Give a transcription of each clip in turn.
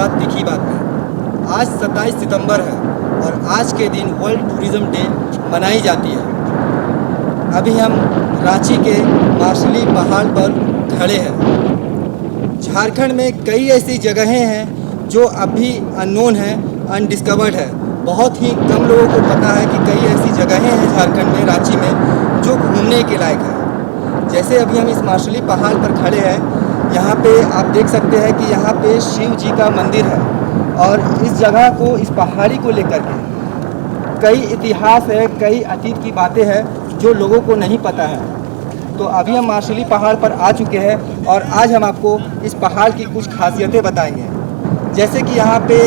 बात दिखी बात में। आज 27 सितंबर है और आज के दिन वर्ल्ड टूरिज़्म डे मनाई जाती है। अभी हम रांची के मार्शली पहाड़ पर खड़े हैं। झारखंड में कई ऐसी जगहें हैं जो अभी अननोन हैं, अनडिस्कवर्ड है। बहुत ही कम लोगों को पता है कि कई ऐसी जगहें हैं झारखंड में, रांची में, जो घूमने के लायक है। जैसे अभी हम इस मार्शली पहाड़ पर खड़े हैं, यहाँ पे आप देख सकते हैं कि यहाँ पे शिव जी का मंदिर है और इस जगह को, इस पहाड़ी को लेकर के कई इतिहास है, कई अतीत की बातें हैं जो लोगों को नहीं पता है। तो अभी हम मार्शली पहाड़ पर आ चुके हैं और आज हम आपको इस पहाड़ की कुछ खासियतें बताएंगे। जैसे कि यहाँ पे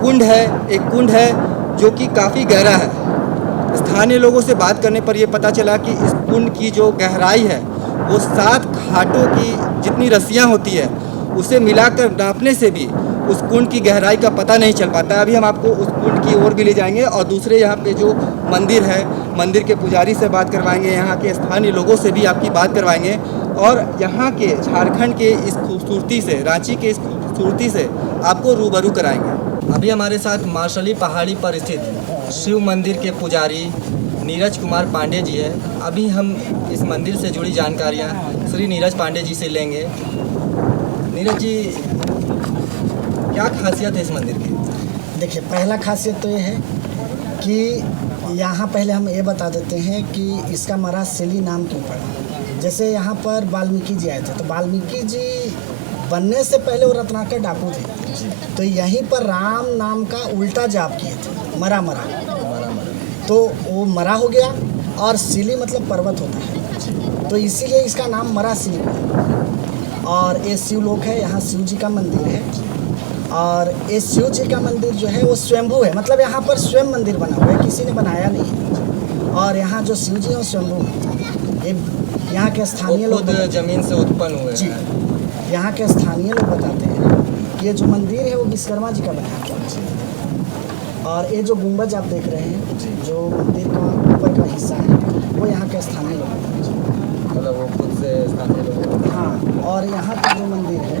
कुंड है, एक कुंड है जो कि काफ़ी गहरा है। स्थानीय लोगों से बात करने पर यह पता चला कि इस कुंड की जो गहराई है वो 7 घाटों की जितनी रस्सियाँ होती है उसे मिलाकर नापने से भी उस कुंड की गहराई का पता नहीं चल पाता। अभी हम आपको उस कुंड की ओर भी ले जाएंगे और दूसरे यहाँ पे जो मंदिर है, मंदिर के पुजारी से बात करवाएंगे, यहाँ के स्थानीय लोगों से भी आपकी बात करवाएंगे और यहाँ के झारखंड के इस खूबसूरती से, रांची के इस खूबसूरती से आपको रूबरू कराएंगे। अभी हमारे साथ मार्शली पहाड़ी पर स्थित शिव मंदिर के पुजारी नीरज कुमार पांडे जी है। अभी हम इस मंदिर से जुड़ी जानकारियाँ श्री नीरज पांडे जी से लेंगे। नीरज जी, क्या खासियत है इस मंदिर की? देखिए, पहला खासियत तो ये है कि यहाँ पहले हम ये बता देते हैं कि इसका मरासिली नाम क्यों पड़ा। जैसे यहाँ पर वाल्मीकि जी आए थे, तो वाल्मीकि जी बनने से पहले वो रत्नाकर डाकू थे, तो यहीं पर राम नाम का उल्टा जाप किए थे, मरा तो वो मरा हो गया और सिली मतलब पर्वत होता है, तो इसीलिए इसका नाम मरासिली पड़ा। और ये शिवलोक है, यहाँ शिव जी का मंदिर है और ये शिव जी का मंदिर जो है वो स्वयंभू है, मतलब यहाँ पर स्वयं मंदिर बना हुआ है, किसी ने बनाया नहीं है। और यहाँ जो शिव जी हैं वो स्वयंभू हैं। ये यहाँ के स्थानीय लोग जमीन से उत्पन्न हुए जी, यहाँ के स्थानीय लोग बताते हैं ये जो मंदिर है वो विश्वकर्मा जी का बनाया गया है। और ये जो गुंबज आप देख रहे हैं, जो मंदिर का ऊपर का हिस्सा है, वो यहाँ के स्थानीय लोग बताते हैं, मतलब वो खुद से स्थानीय लोग। हाँ, और यहाँ का जो मंदिर है,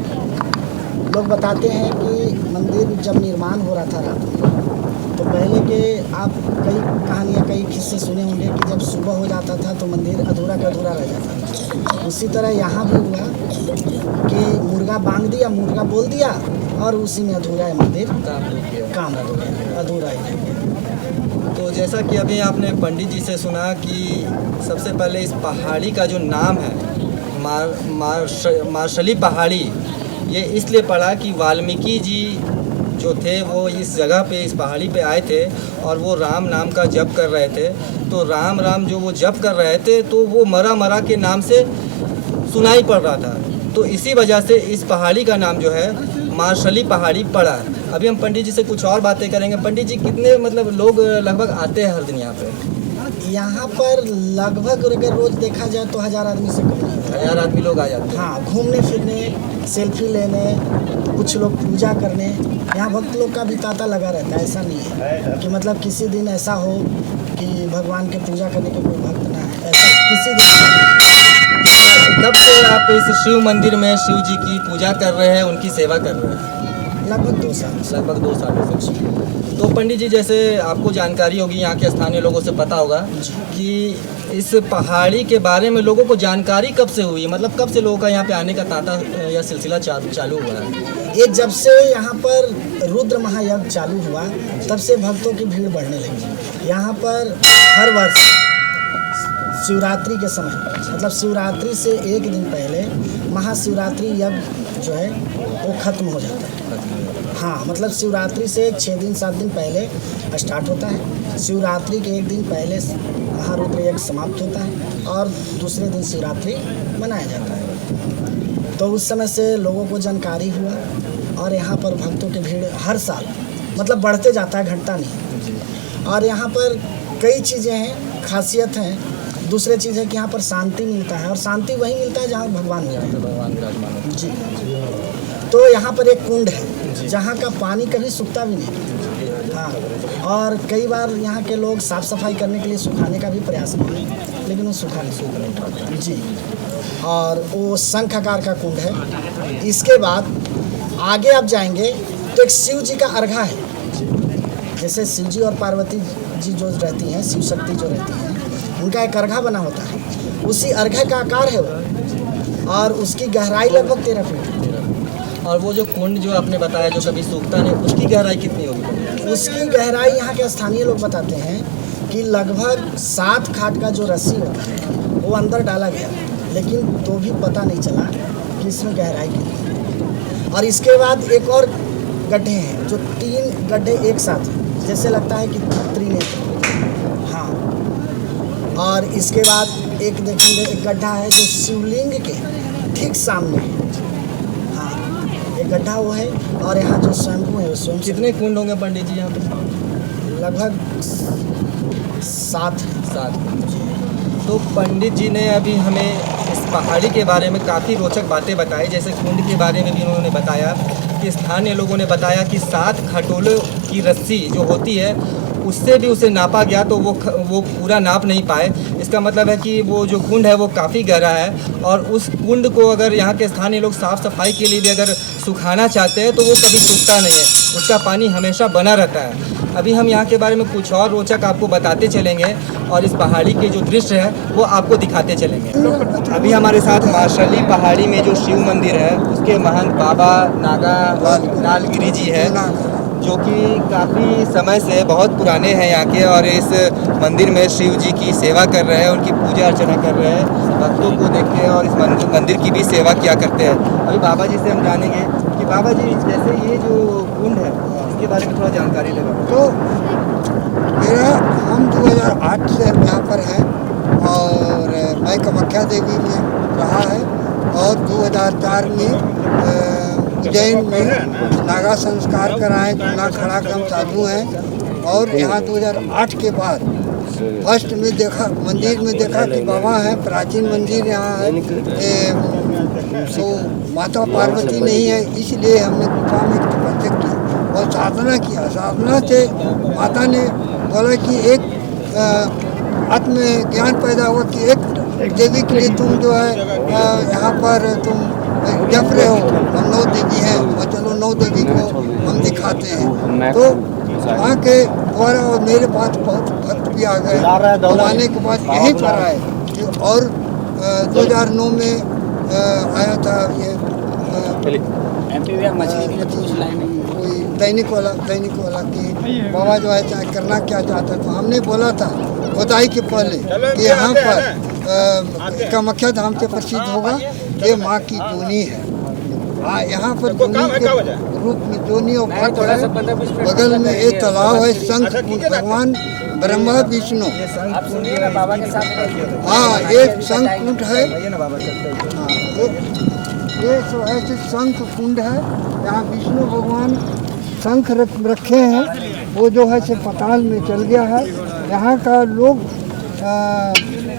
लोग बताते हैं कि मंदिर जब निर्माण हो रहा था रात में, तो पहले के आप कई कहानियाँ, कई किस्से सुने होंगे कि जब सुबह हो जाता था तो मंदिर अधूरा का अधूरा रह जाता था। उसी तरह यहाँ भी हुआ कि मुर्गा बांध दिया, मुर्गा बोल दिया और उसी में अधूरा है मंदिर, काम अधूरा ही। तो जैसा कि अभी आपने पंडित जी से सुना कि सबसे पहले इस पहाड़ी का जो नाम है मार्शली पहाड़ी, ये इसलिए पड़ा कि वाल्मीकि जी जो थे वो इस जगह पे, इस पहाड़ी पे आए थे और वो राम नाम का जप कर रहे थे। तो राम राम जो वो जप कर रहे थे तो वो मरा के नाम से सुनाई पड़ रहा था, तो इसी वजह से इस पहाड़ी का नाम जो है मार्शली पहाड़ी पड़ा है। अभी हम पंडित जी से कुछ और बातें करेंगे। पंडित जी, कितने मतलब लोग लगभग आते हैं हर दिन यहाँ पे? यहाँ पर लगभग अगर रोज देखा जाए तो 1000 आदमी से कम नहीं। 1000 आदमी लोग आ जाते हैं। हाँ, घूमने फिरने, सेल्फी लेने, कुछ लोग पूजा करने। यहाँ भक्त लोग का भी तांता लगा रहता है। ऐसा नहीं है कि मतलब किसी दिन ऐसा हो कि भगवान के पूजा करने के कोई भक्त ना है, ऐसा किसी दिन। कब से आप इस शिव मंदिर में शिव जी की पूजा कर रहे हैं, उनकी सेवा कर रहे हैं? लगभग 2 साल। लगभग 2 सालों से। तो पंडित जी, जैसे आपको जानकारी होगी, यहाँ के स्थानीय लोगों से पता होगा कि इस पहाड़ी के बारे में लोगों को जानकारी कब से हुई, मतलब कब से लोगों का यहाँ पे आने का तांता या सिलसिला चालू हुआ है? ये जब से यहाँ पर रुद्र महायज्ञ चालू हुआ तब से भक्तों की भीड़ बढ़ने लगी। यहाँ पर हर वर्ष शिवरात्रि के समय, मतलब शिवरात्रि से एक दिन पहले महाशिवरात्रि यज्ञ जो है वो खत्म हो जाता है। हाँ, मतलब शिवरात्रि से 6 दिन 7 दिन पहले स्टार्ट होता है। शिवरात्रि के एक दिन पहले महारुद्र यज्ञ समाप्त होता है और दूसरे दिन शिवरात्रि मनाया जाता है। तो उस समय से लोगों को जानकारी हुआ और यहाँ पर भक्तों की भीड़ हर साल मतलब बढ़ते जाता है, घटता नहीं। और यहाँ पर कई चीज़ें हैं, खासियत हैं। दूसरी चीज़ है कि यहाँ पर शांति मिलता है और शांति वहीं मिलता है जहाँ भगवान विराजमान जी। तो यहाँ पर एक कुंड है जहाँ का पानी कभी सूखता भी नहीं। हाँ, और कई बार यहाँ के लोग साफ़ सफाई करने के लिए सुखाने का भी प्रयास करते हैं, लेकिन वो सूख नहीं पाता जी। और वो शंख आकार का कुंड है। इसके बाद आगे आप जाएंगे तो एक शिव जी का अर्घा है, जैसे शिव जी और पार्वती जी जो रहती हैं, शिव शक्ति जो रहती हैं, उनका एक अर्घा बना होता है, उसी अर्घे का आकार है वो, और उसकी गहराई लगभग 13 फीट। और वो जो कुंड जो आपने बताया जो कभी सूखता नहीं, उसकी गहराई कितनी होगी? उसकी गहराई यहाँ के स्थानीय लोग बताते हैं कि लगभग 7 खाट का जो रस्सी होता है वो अंदर डाला गया, लेकिन तो भी पता नहीं चला कि इसमें गहराई कितनी है। और इसके बाद एक और गड्ढे हैं जो 3 गड्ढे एक साथ हैं, जैसे लगता है कि त्रिनेत्र। हाँ, और इसके बाद एक देखेंगे एक गड्ढा है जो शिवलिंग के ठीक सामने है। हाँ, एक गड्ढा वो है, और यहाँ जो स्वयंभू है वो स्वयं। कितने कुंड होंगे पंडित जी यहाँ पे? लगभग 7। तो पंडित जी ने अभी हमें इस पहाड़ी के बारे में काफ़ी रोचक बातें बताई, जैसे कुंड के बारे में भी उन्होंने बताया कि स्थानीय लोगों ने बताया कि 7 खटोलों की रस्सी जो होती है उससे भी उसे नापा गया तो वो पूरा नाप नहीं पाए। इसका मतलब है कि वो जो कुंड है वो काफ़ी गहरा है, और उस कुंड को अगर यहाँ के स्थानीय लोग साफ़ सफाई के लिए भी अगर सुखाना चाहते हैं तो वो कभी सूखता नहीं है, उसका पानी हमेशा बना रहता है। अभी हम यहाँ के बारे में कुछ और रोचक आपको बताते चलेंगे, और इस पहाड़ी के जो दृश्य है वो आपको दिखाते चलेंगे। अभी हमारे साथ मार्शली पहाड़ी में जो शिव मंदिर है उसके महंत बाबा नागा नालगिरी जी है, जो कि काफ़ी समय से बहुत पुराने हैं यहाँ के, और इस मंदिर में शिव जी की सेवा कर रहे हैं, उनकी पूजा अर्चना कर रहे हैं, भक्तों को देखते हैं और इस मंदिर की भी सेवा किया करते हैं। अभी बाबा जी से हम जानेंगे कि बाबा जी जैसे ये जो कुंड है इसके बारे में थोड़ा जानकारी लेगा। तो हम 2008 से यहाँ पर हैं, और मैं कामाख्या देवी में रहा है, और 2004 में उज्जैन में नागा संस्कार कराए, चूना खड़ा के हम साधु हैं। और यहाँ 2008 के बाद फर्स्ट में देखा, मंदिर में देखा कि बाबा है, प्राचीन मंदिर यहाँ है, तो माता पार्वती नहीं है, इसलिए हमने गुफा में तपस्या की और साधना किया। साधना से माता ने बोला कि एक आत्म ज्ञान पैदा हुआ कि एक देवी के लिए तुम जो है यहाँ पर तुम जप रहे हो, हम 9 देवी हैं, और चलो 9 देवी को हम दिखाते हैं। तो वहाँ के द्वारा और मेरे पास बहुत भक्त भी आ गए, और आने के बाद यहीं पर आए। और 2009 में आया था ये दैनिक वाला कि बाबा जो है चाहे करना क्या चाहता, तो हमने बोला था खुदाई के पहले कि यहाँ पर कामाख्या धाम से प्रसिद्ध होगा, ये माँ की जोनी है। हाँ, यहाँ पर जोनी के रूप में जोनी और भक्त है। बगल में एक तालाब है, शंख कुंड, भगवान ब्रह्मा विष्णु। हाँ, एक शंख कुंड है। हाँ, ये जो है शंख कुंड है, यहाँ विष्णु भगवान शंख रखे हैं, वो जो है से पाताल में चल गया है। यहाँ का लोग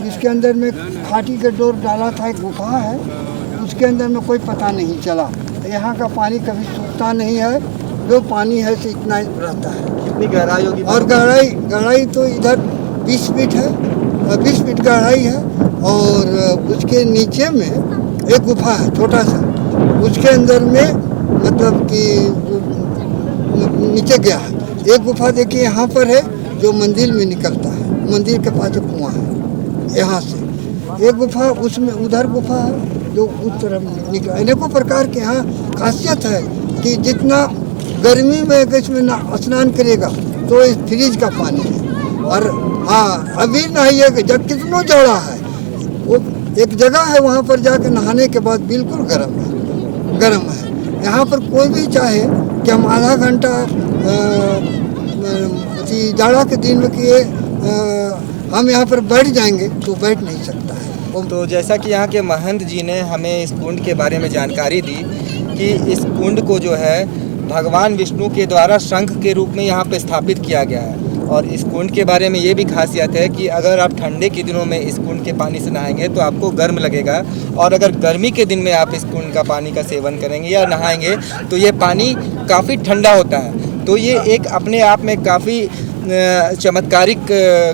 इसके अंदर में खाटी का डोर डाला था, एक गुफा है, उसके अंदर में कोई पता नहीं चला। यहाँ का पानी कभी सूखता नहीं है, जो पानी है तो इतना रहता है। कितनी गहराई होगी? और गहराई तो इधर 20 फीट है, 20 फीट गहराई है। और उसके नीचे में एक गुफा है छोटा सा, उसके अंदर में मतलब कि नीचे गया है। एक गुफा देखिए यहाँ पर है जो मंदिर में निकलता है, मंदिर के पास एक कुआं है, यहाँ से एक गुफा, उसमें उधर गुफा है जो उस तरफ निकला। अनेकों प्रकार के यहाँ खासियत है कि जितना गर्मी में अगर इसमें स्नान करेगा तो इस फ्रिज का पानी है। और हाँ, अभी नहाइएगा जब कितना जाड़ा है, वो एक जगह है वहाँ पर जाकर नहाने के बाद बिल्कुल गर्म है। यहाँ पर कोई भी चाहे कि हम आधा घंटा जाड़ा के दिन में कि हम यहाँ पर बैठ जाएंगे तो बैठ नहीं सकता है। तो जैसा कि यहाँ के महंत जी ने हमें इस कुंड के बारे में जानकारी दी कि इस कुंड को जो है भगवान विष्णु के द्वारा शंख के रूप में यहाँ पे स्थापित किया गया है। और इस कुंड के बारे में ये भी खासियत है कि अगर आप ठंडे के दिनों में इस कुंड के पानी से नहाएंगे तो आपको गर्म लगेगा, और अगर गर्मी के दिन में आप इस कुंड का पानी का सेवन करेंगे या नहाएंगे तो ये पानी काफ़ी ठंडा होता है। तो ये एक अपने आप में काफ़ी चमत्कारिक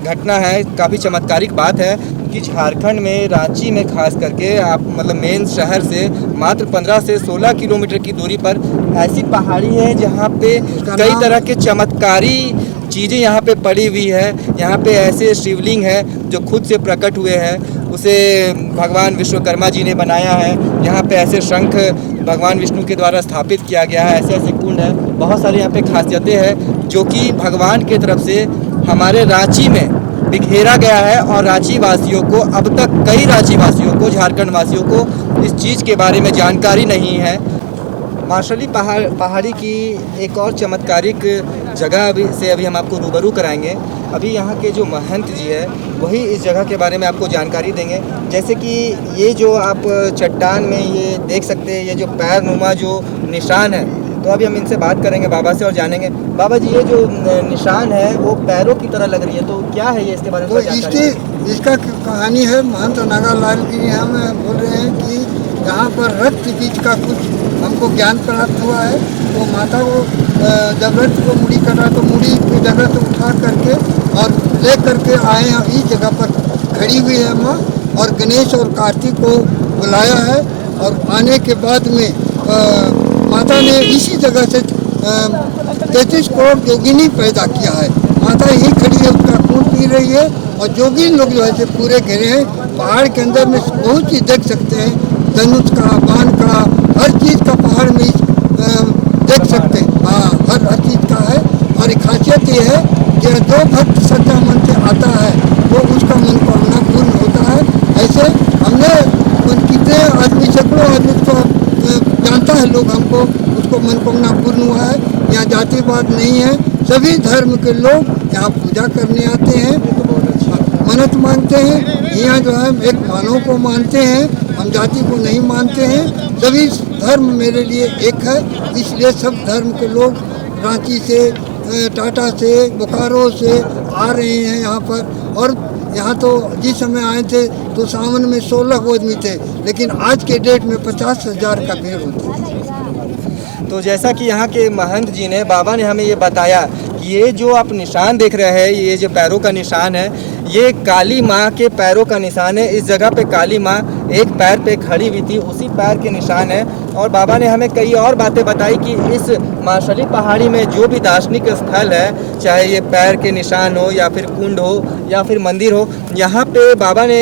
घटना है, काफ़ी चमत्कारिक बात है कि झारखंड में रांची में खास करके आप मतलब मेन शहर से मात्र 15 से 16 किलोमीटर की दूरी पर ऐसी पहाड़ी है जहाँ पे कई तरह के चमत्कारी चीज़ें यहाँ पे पड़ी हुई है। यहाँ पे ऐसे शिवलिंग है जो खुद से प्रकट हुए हैं, उसे भगवान विश्वकर्मा जी ने बनाया है। यहाँ पे ऐसे शंख भगवान विष्णु के द्वारा स्थापित किया गया है। ऐसे ऐसे कुंड है, बहुत सारी यहाँ पे खासियतें हैं जो कि भगवान के तरफ से हमारे रांची में बिखेरा गया है। और रांची वासियों को अब तक कई रांची वासियों को, झारखंड वासियों को इस चीज़ के बारे में जानकारी नहीं है। मार्शली पहाड़ी की एक और चमत्कारिक जगह अभी हम आपको रूबरू कराएंगे। अभी यहाँ के जो महंत जी है वही इस जगह के बारे में आपको जानकारी देंगे। जैसे कि ये जो आप चट्टान में ये देख सकते हैं, ये जो पैरनुमा जो निशान है, तो अभी हम इनसे बात करेंगे बाबा से और जानेंगे। बाबा जी, ये जो निशान है वो पैरों की तरह लग रही है, तो क्या है ये, इसके बारे में तो इसका कहानी है। महंत नागालाल गिरी हम बोल रहे हैं कि यहाँ पर रक्त बीज का कुछ हमको ज्ञान प्राप्त हुआ है। तो माता को जब रक्त को मुड़ी कटा तो मुड़ी की जगह से उठा करके और ले करके आए हैं। इस जगह पर खड़ी हुई है माँ, और गणेश और कार्तिक को बुलाया है। और आने के बाद में माता ने इसी जगह से 33 करोड़ जोगिनी पैदा किया है। माता यही खड़ी है, उसका खून पी रही है। और जोगिन लोग जो है पूरे घिरे हैं। पहाड़ के अंदर में बहुत चीज़ देख सकते हैं, धनुष का, बाण का, हर चीज़ का पहाड़ में देख सकते हैं। हाँ, हर चीज़ का है। और एक खासियत ये है कि जो भक्त सच्चा मन से आता है वो उसका मनोकामना पूर्ण होता है। ऐसे हमने कितने आदमी, सैकड़ों आदमी को जानता है लोग, हमको उसको मनोकामना पूर्ण हुआ है। यहाँ जातिवाद नहीं है, सभी धर्म के लोग यहाँ पूजा करने आते हैं, मन्नत मांगते हैं। यहाँ जो है एक मानव को मानते हैं, हम जाति को नहीं मानते हैं। सभी धर्म मेरे लिए एक है, इसलिए सब धर्म के लोग रांची से, टाटा से, बोकारो से आ रहे हैं यहाँ पर। और यहाँ तो जिस समय आए थे तो सावन में 16 आदमी थे, लेकिन आज के डेट में 50,000 का भीड़ होता है। तो जैसा कि यहाँ के महंत जी ने, बाबा ने हमें ये बताया कि ये जो आप निशान देख रहे हैं, ये जो पैरों का निशान है, ये काली माँ के पैरों का निशान है। इस जगह पे काली माँ एक पैर पे खड़ी हुई थी, उसी पैर के निशान है। और बाबा ने हमें कई और बातें बताई कि इस मार्शली पहाड़ी में जो भी दार्शनिक स्थल है, चाहे ये पैर के निशान हो या फिर कुंड हो या फिर मंदिर हो, यहाँ पे बाबा ने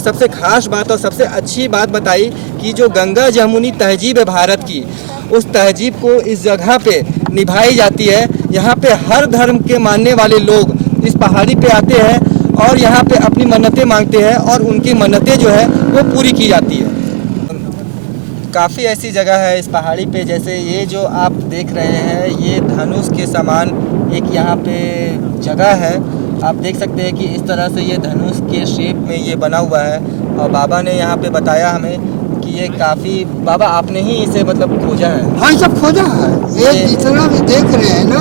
सबसे खास बात और सबसे अच्छी बात बताई कि जो गंगा जमुनी तहजीब है भारत की, उस तहजीब को इस जगह पे निभाई जाती है। यहाँ पे हर धर्म के मानने वाले लोग इस पहाड़ी पे आते हैं और यहाँ पे अपनी मन्नतें मांगते हैं और उनकी मन्नतें जो है वो पूरी की जाती है। काफ़ी ऐसी जगह है इस पहाड़ी पे, जैसे ये जो आप देख रहे हैं, ये धनुष के समान एक यहाँ पे जगह है। आप देख सकते हैं कि इस तरह से ये धनुष के शेप में ये बना हुआ है। और बाबा ने यहाँ पे बताया हमें कि ये काफ़ी, बाबा आपने ही इसे मतलब खोजा है? हाँ, सब खोजा है। ये जितना भी देख रहे हैं ना,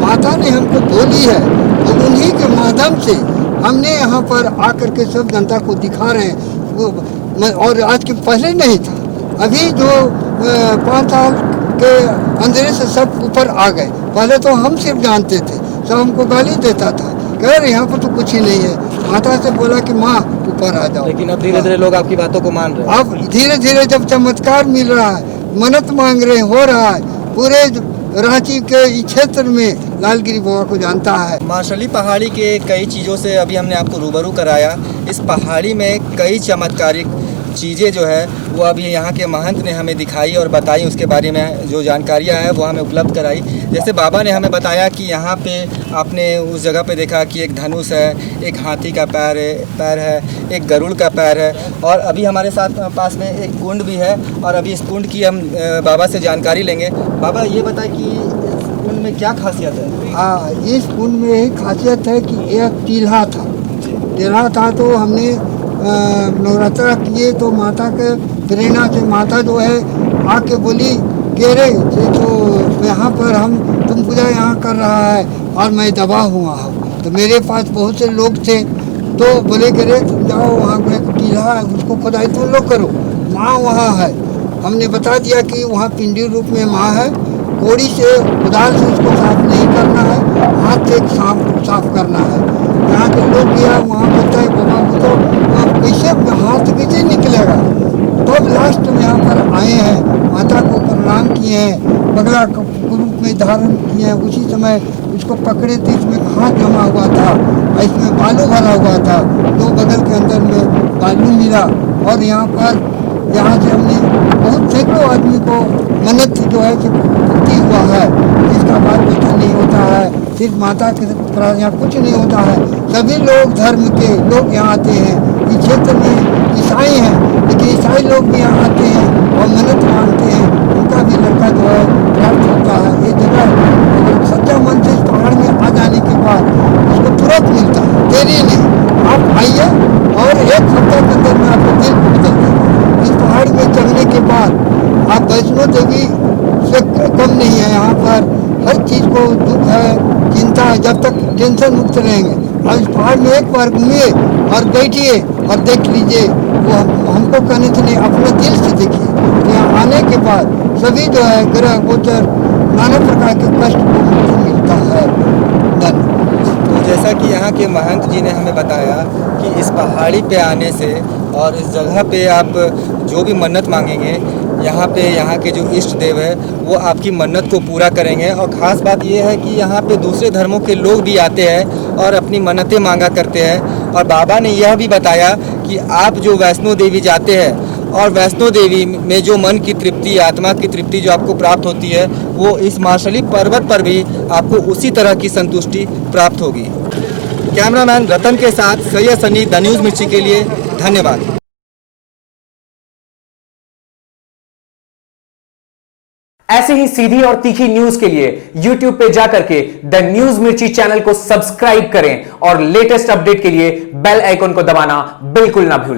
माता ने हमको बोली है, और उन्हीं के माध्यम से हमने यहाँ पर आकर के सब जनता को दिखा रहे हैं। वो और आज के पहले नहीं था, अभी जो 5 साल के अंधेरे से सब ऊपर आ गए। पहले तो हम सिर्फ जानते थे, सब हमको गाली देता था, कह रहे यहाँ पर तो कुछ ही नहीं है। माता से बोला कि माँ ऊपर आ जाओ। लेकिन अब धीरे धीरे लोग आपकी बातों को मान रहे हैं। अब धीरे धीरे जब चमत्कार मिल रहा है, मन्नत मांग रहे, हो रहा है, पूरे रांची के क्षेत्र में लालगिरी बाबा को जानता है। मार्शली पहाड़ी के कई चीज़ों से अभी हमने आपको रूबरू कराया। इस पहाड़ी में कई चमत्कारिक चीज़ें जो है वो अभी यहाँ के महंत ने हमें दिखाई और बताई, उसके बारे में जो जानकारियाँ हैं वो हमें उपलब्ध कराई। जैसे बाबा ने हमें बताया कि यहाँ पे आपने उस जगह पे देखा कि एक धनुष है, एक हाथी का पैर है, एक गरुड़ का पैर है, और अभी हमारे साथ पास में एक कुंड भी है। और अभी इस कुंड की हम बाबा से जानकारी लेंगे। बाबा ये बताए कि इस कुंड में क्या खासियत है? हाँ, इस कुंड में यही खासियत है कि एक टीला था तो हमने नवरात्रा किए तो माता के प्रेरणा से माता जो है आके बोली कह रहे तो यहाँ पर हम तुम पूजा यहाँ कर रहा है और मैं दबा हुआ हूँ। तो मेरे पास बहुत से लोग थे तो बोले कह रहे तुम जाओ वहाँ एक टीला है, उसको खुदाई तुम लोग करो, माँ वहाँ है। हमने बता दिया कि वहाँ पिंडी रूप में माँ है। कोड़ी से, कुदाल से उसको साफ नहीं करना है, हाथ से साफ करना है। यहाँ के लोग गया वहाँ बोलता है बाबा को तो रक्त बीजे निकलेगा। तब लास्ट में यहाँ पर आए हैं, माता को प्रणाम किए हैं, बगला के रूप में धारण किए हैं। उसी समय उसको पकड़े थे, इसमें घास जमा हुआ था और इसमें बालू भरा हुआ था। दो बगल के अंदर में बालू मिला और यहाँ से हमने बहुत सैकड़ों आदमी को मन्नत जो है कि पूर्ति हुआ है। इसका बाल बच्चा नहीं होता है, सिर्फ माता के यहाँ कुछ नहीं होता है। सभी लोग धर्म के लोग यहाँ आते हैं। इस क्षेत्र में ईसाई हैं, लेकिन ईसाई लोग भी यहाँ आते हैं और मन्नत मांगते हैं, उनका भी लड़का जो है प्राप्त होता है। ये जगह अगर सच्चा मन से इस पहाड़ में आ जाने के बाद उसको तुरंत मिलता है, देरी नहीं। आप आइए और एक हफ्ते के अंदर में आपको दिल बदल देगा। इस पहाड़ में चढ़ने के बाद आप वैष्णो देवी से कम नहीं है। यहाँ पर हर चीज़ को दुख है, चिंता है, जब तक टेंशन मुक्त रहेंगे। अब इस पहाड़ में एक बार घूमिए और बैठिए और देख लीजिए। वो हमको कहने से नहीं, अपने दिल से देखिए। तो यहाँ आने के बाद सभी जो है ग्रह गोचर नाना प्रकार के कष्ट को मुक्ति मिलता है। धन्यवाद। तो जैसा कि यहाँ के महंत जी ने हमें बताया कि इस पहाड़ी पे आने से और इस जगह पे आप जो भी मन्नत मांगेंगे, यहाँ के जो इष्ट देव है वो आपकी मन्नत को पूरा करेंगे। और ख़ास बात ये है कि यहाँ पे दूसरे धर्मों के लोग भी आते हैं और अपनी मन्नतें मांगा करते हैं। और बाबा ने यह भी बताया कि आप जो वैष्णो देवी जाते हैं और वैष्णो देवी में जो मन की तृप्ति, आत्मा की तृप्ति जो आपको प्राप्त होती है, वो इस मार्शली पर्वत पर भी आपको उसी तरह की संतुष्टि प्राप्त होगी। कैमरामैन रतन के साथ सैयद सनी, द न्यूज़ मिर्ची के लिए धन्यवाद। ऐसे ही सीधी और तीखी न्यूज के लिए YouTube पे जाकर के द न्यूज मिर्ची चैनल को सब्सक्राइब करें और लेटेस्ट अपडेट के लिए बेल आइकन को दबाना बिल्कुल ना भूलें।